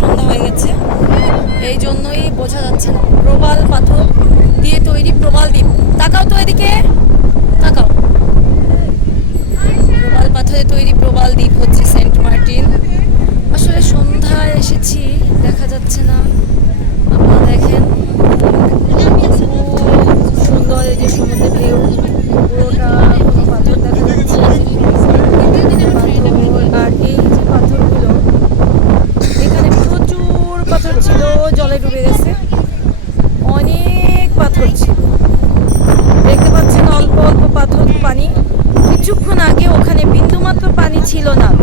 সন্ধ্যা হয়ে গেছে। এই জন্যই বোঝা যাচ্ছে না। প্রবাল পাথর দিয়ে তৈরি প্রবাল দ্বীপ। তাকাও তো এদিকে। তাকাও। প্রবাল পাথরে তৈরি প্রবাল দ্বীপ হচ্ছে সেন্ট মার্টিন। আসলে সন্ধ্যায় এসেছি, দেখা যাচ্ছে না। আপনারা দেখেন। সুন্দর এই যে সমুদ্রের ঢেউ 气论了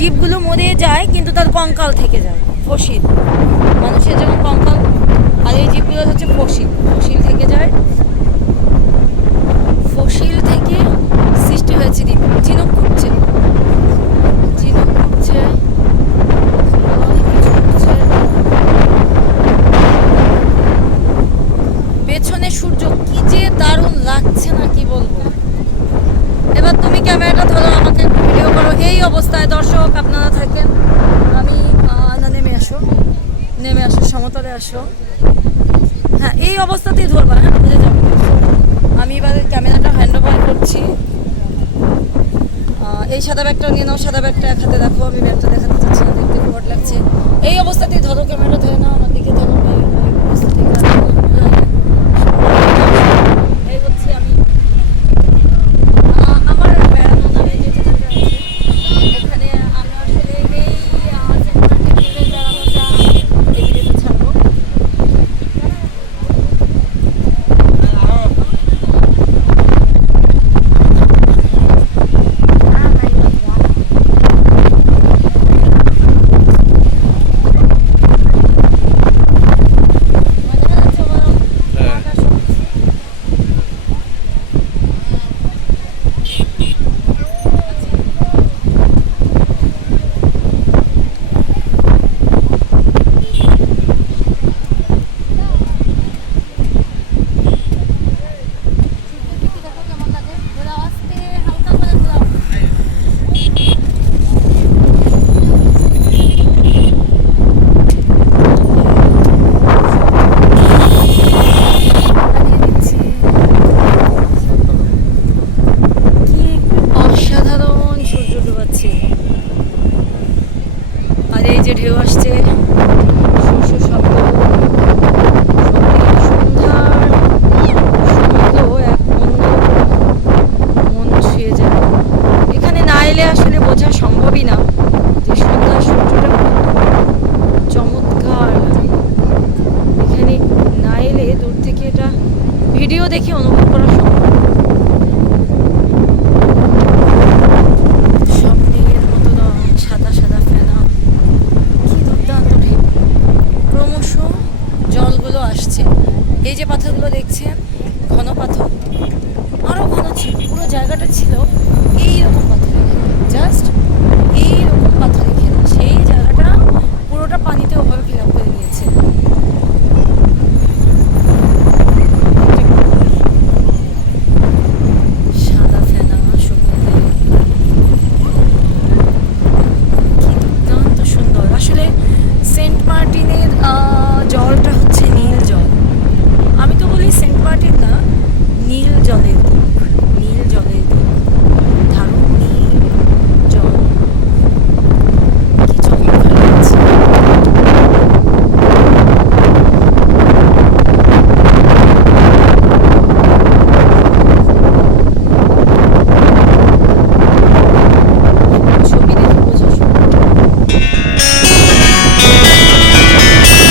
জীবগুলো মরে যায় কিন্তু তার কঙ্কাল থেকে যায় ফসিল। মানুষের যেমন কঙ্কাল দর্শক, আপনারা থাকেন। আমি না নেমে আসো। নেমে আসো, সমতলে আসো। হ্যাঁ এই অবস্থাতেই ধরবা হ্যাঁ বুঝে যাব আমি এবার ক্যামেরাটা হ্যান্ড ওভার করছি। এই সাদা ব্যাগটা নিয়ে নাও, সাদা ব্যাগটা এক হাতে রাখো আমি ব্যাগটা দেখাতে চাচ্ছি দেখতে রিপোর্ট লাগছে। এই অবস্থাতেই ধরো ক্যামেরা ধরে